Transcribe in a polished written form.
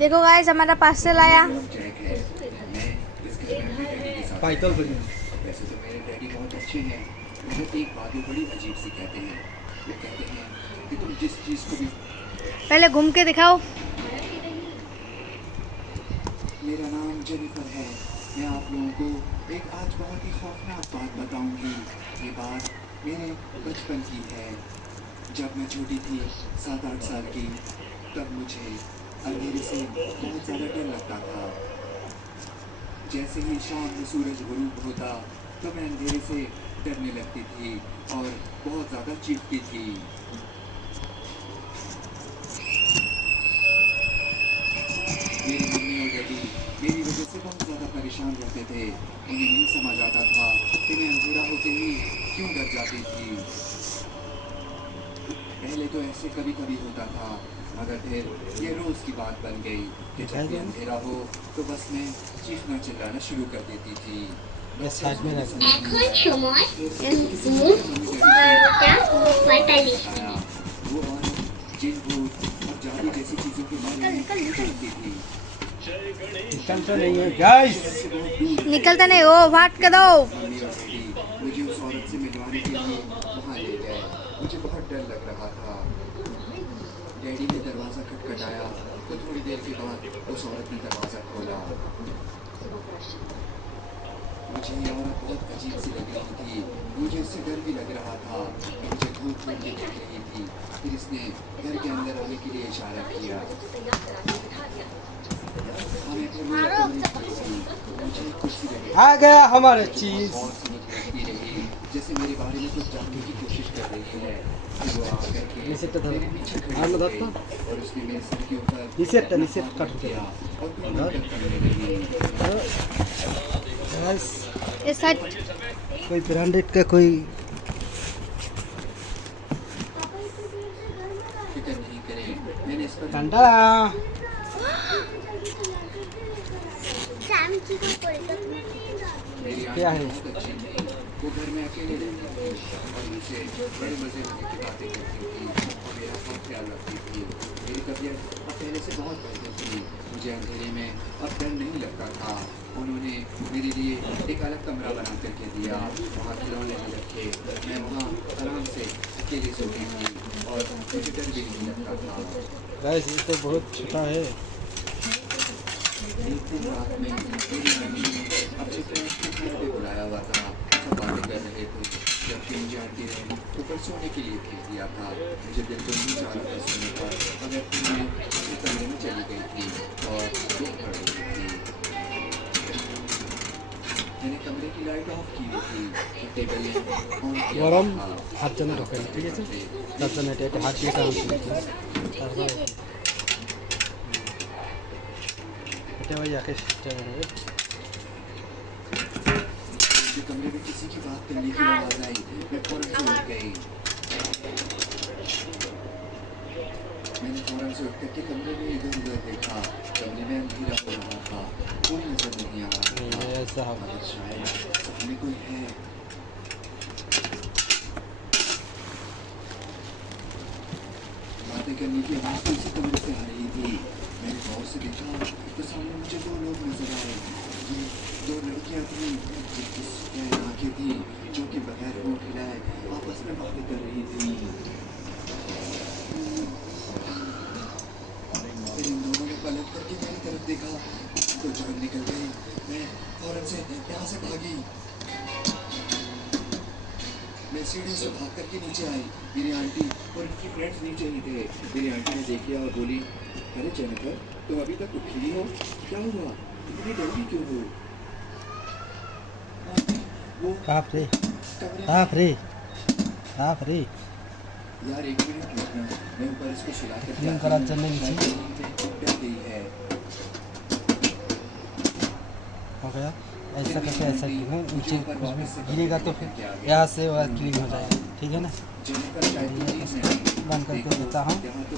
देखो गाइस हमारा पार्सल आया। पाइतल बनी। वैसे तो मेरे डैडी बहुत अच्छे हैं, मगर एक बात वो बड़ी अजीब सी कहते हैं। वो कहते हैं कि तुम जिस चीज़ को भी। पहले घूम के दिखाओ। मेरा नाम जेनिफर है। मैं आप लोगों को एक आज बहुत ही खौफनाक बात बताऊंगी। ये बात मेरे बचपन की है। जब मैं छोटी थी, 7-8 साल की, तब मुझे अंधेरे से बहुत ज़्यादा डर लगता था। जैसे ही शाम में सूरज गुरूब होता, तो मैं अंधेरे से डरने लगती थी और बहुत ज़्यादा चीखती थी। मेरी मम्मी और डैडी मेरी वजह से बहुत ज़्यादा परेशान रहते थे। उन्हें नहीं समझ आता था कि मैं अंधेरा होते ही क्यों डर जाती थी। पहले तो ऐसे कभी कभी होता था, मगर फिर ये रोज़ की बात बन गई कि जब भी अंधेरा हो तो बस मैं चीखना चिल्लाना शुरू कर देती थी। साइड में रख। এখন সময় মুখ 12টা 45 आया वो औरत जिन भूत और जादू जैसी चीज़ों के बारे में जानती थी। निकलता नहीं है गाइस। निकलता नहीं हो, फाट के दो। मम्मी और डैडी मुझे उस औरत से मिलवाने के लिए वहाँ ले गए। मुझे बहुत डर लग रहा था। डैडी ने दरवाज़ा खटखटाया तो थोड़ी देर के बाद उस औरत ने दरवाज़ा खोला। मुझे ये औरत बहुत अजीब सी लग रही थी। मुझे इससे डर भी लग रहा था। मुझे घूर घूर के देख रही थी। फिर इसने घर के अंदर आने के लिए इशारा किया। हमें फिर वो कमरे की थी। मुझे एक कुर्सी लगी। आ गया हमारा चीज। और सुनती रहती रही, जैसे मेरे बारे में कुछ जानने की कोशिश कर रही है। फिर वो आकर के मेरे पीछे खड़ी हो गई और उसने मेरे सर के ऊपर निषेध कट किया और फिर मुझे करने लगी। गाइस इस साइड कोई ब्रांडेड का कोई फिक्र नहीं करें, मैंने इस पर ठंडा। मेरी क्या आंटी है? बहुत अच्छी थी। वो घर में अकेले रहती थी और मुझे बड़े मज़े मज़े की बातें करती थी और मेरा बहुत ख्याल रखती थी। मेरी तबीयत अब पहले से बहुत बेहतर थी। मुझे अंधेरे में अब डर नहीं लगता था। उन्होंने मेरे लिए एक अलग कमरा बना करके दिया। वहाँ खिलौने भी रखे। मैं वहाँ आराम से अकेले सोती थी और मुझे डर भी नहीं लगता था। गाइस ये तो बहुत छोटा है। एक दिन रात में मेरी नानी ने अपने फ्रेंड्स को घर पे बुलाया हुआ था। सब बातें कर रहे थे। जब कि मुझे आंटी ने ऊपर सोने के लिए भेज दिया था। मुझे बिल्कुल नहीं चाह रहा था सोने का, मगर फिर मैं अपने कमरे में चली गई थी और बुक पढ़ रही थी। मैंने कमरे की लाइट ऑफ की हुई थी और टेबल लैंप ऑन किया गरम था। हाथ जन रखे ठीक है हाथ जन এটা হাত দিয়ে কাম করতে তারপর এটা ভাই একে সিস্টেম হবে। मुझे कमरे में किसी की बात करने की आवाज़ आई। मैं फौरन से उठ गई। मैंने फौरन से उठ करके कमरे में इधर उधर देखा। कमरे में अंधेरा हो रहा था, कोई नजर नहीं आ रहा था। ऐसा হবে। मगर शायद सपने कोई है। बातें करने की आवाज़ तो इसी कमरे से आ रही थी। मैंने गौर से देखा तो सामने मुझे 2 लोग नजर आए। ये 2 लड़कियां थी जिनकी सफेद आंखें थी, जो कि बगैर मुंह खिलाए आपस में बातें कर रही थी। फिर इन दोनों ने पलट करके मेरी तरफ देखा तो जान निकल गई। मैं फौरन से यहाँ से भागी। मैं सीढ़ी से भाग करके नीचे आई। मेरी आंटी और उनकी फ्रेंड्स नीचे ही थे। मेरी आंटी ने देख लिया और बोली, अरे जेनिफर, तुम अभी तक उठी ही हो? क्या हुआ? इतनी डरी क्यों हो? वो बाप रे कमरे बाप रे बाप रे यार एक मिनट रुकना, मैं ऊपर इसको सुला कर नींद करार जन्ने नीचे डर गई है। हो गया ऐसा करके ऐसा क्लीन है नीचे कुछ भी गिरेगा तो फिर यहाँ से वह क्लीन हो जाएगा ठीक है ना। जेनिफर शायद ये इसको बंद करके देता हूँ। यहाँ तो